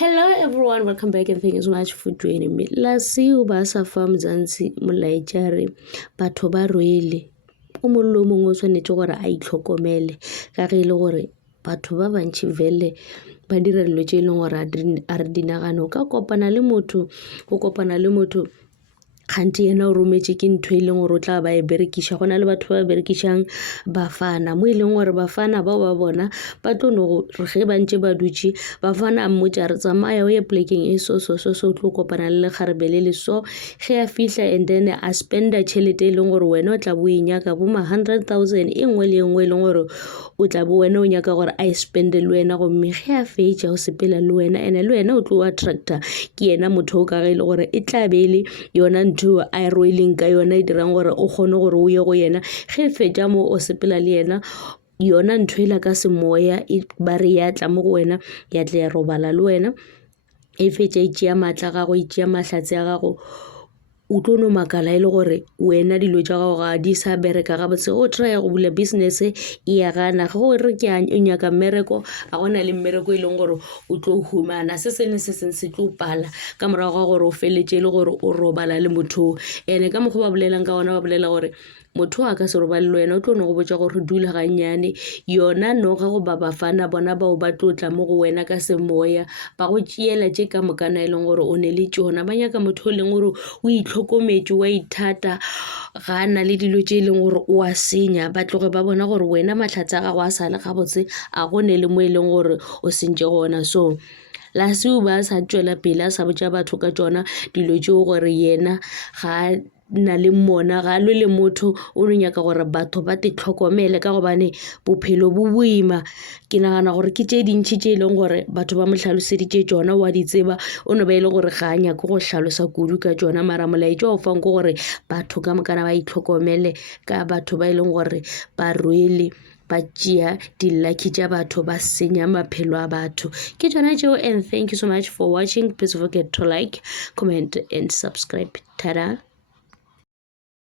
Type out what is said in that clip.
Hello everyone, welcome back and thank you so much for joining me. Lasi uba sa fa Mzansi molaetjare batho ba rwele o mollo mongwe o tshwanetse gore a itlhokomele ka ge ile gore batho ba bantši vele ba dira dilo tše e leng gore a re di nagane o ka kopana le motho kganti yena o rometše ke ntho e leng gore o tla ba e berekiša go na le batho ba berekišang bafana mo e leng gore bafana bao ba bona ba tlo no re ge ba ntše ba dutše bafana mmotša re tsamaya o ye plekeng e so o tlo kopana le lekgarebe le so ge a fihla and then a spenda tšhelete e leng gore wena o tla bo e nyaka bo ma 100,000 e nngwe le engwe e leng gore o tla bo wena o nyaka gore a e spende le wena gomme ge a fetša o sepela le wena ene le wena o tlo attracta ke yena motho o ka ge e le gore e tla be le yona ntho a e rweleng ka yona e dirang gore o kgone gore o ye go yena ge fetša mo o sepela le yena yona ntho e la ka semoya ba re ya tla mo go wena ya tla ya robala le wena e fetša e tšea maatla a gago e tšea mahlatse a gago o tlo no makala e le gore wena dilo tša gago ga di sa bereka gabotse o try go bula business e ya gana ge o re ke o nyaka mmereko a gona le mmereko e leng gore o tlo humana se sengwe se sengwe se tlo pala ka morago ga gore o feletše le gore o robala le motho ene ka mokgwa ba bolelang ka ona ba bolela gore motho a ka se robale le wena o tlo no go botša gore dula gannyane yona no ga go ba bafana bona bao ba tlotla mo go wena ka semoya ba go tšeela tše ka mokana e leng gore o ne le tšona ba nyaka motho o leng gore o itlhokometse wa ithata ga a na le dilo tše e leng gore o a senya ba tloge ba bona gore wena mahlatse a gago a sale gabotse a gone le mo e leng gore o sentše gona so Lasi o ba sa tšwela pele a sa botša batho ka tšona dilo tšeo gore yena ga na le mona ga lo le motho o no nyaka gore batho ba te tlhokomele ka gobane bophelo bo boima ke nagana gore ke tše dintšhi tše e leng gore batho ba mo hlaloseditše tšona wa di tseba o no ba e le gore ga a nyake go hlalosa kudu ka tšona mara molaetša o fang ke gore batho ka mokana ba itlhokomele ka batho ba e leng gore ba rwele ba tšea di-lucky tša batho ba senya maphelo a batho ke tšona tšeo and thank you so much for watching. Please don't forget to like, comment and subscribe. Ta-da.